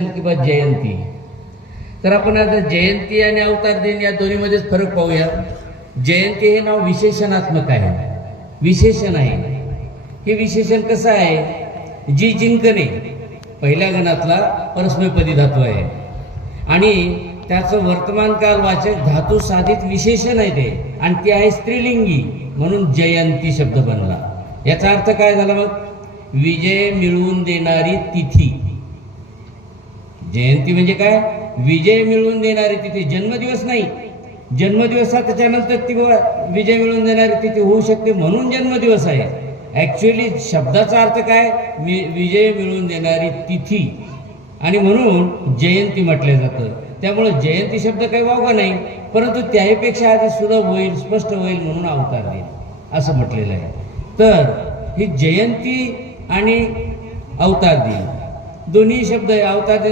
किंवा जयंती. तर आपण आता जयंती आणि अवतार दिन या दोन्हीमध्येच फरक पाहूया. जयंती हे नाव विशेषणात्मक आहे, विशेषण आहे. हे विशेषण कसं आहे? जी जिंकणे पहिल्या गणातला परस्मैपदी धातू आहे आणि त्याचं वर्तमान काल वाचक धातू साधित विशेषण आहे ते, आणि ते आहे स्त्रीलिंगी, म्हणून जयंती शब्द बनला. याचा अर्थ काय झाला मग? विजय मिळवून देणारी तिथी. जयंती म्हणजे काय? विजय मिळवून देणारी तिथी. जन्मदिवस नाही, जन्मदिवसात त्याच्यानंतर ती विजय मिळवून देणारी तिथी होऊ शकते म्हणून जन्मदिवस आहे. ऍक्च्युअली शब्दाचा अर्थ काय? विजय मिळवून देणारी तिथी, आणि म्हणून जयंती म्हटलं जातं. त्यामुळे जयंती शब्द काही वावगा नाही, परंतु त्याहीपेक्षा आधी सुलभ होईल, स्पष्ट होईल म्हणून अवतार देईल असं म्हटलेलं आहे. तर ही जयंती आणि अवतार दिन दोन्ही शब्द आहे. अवतार दिन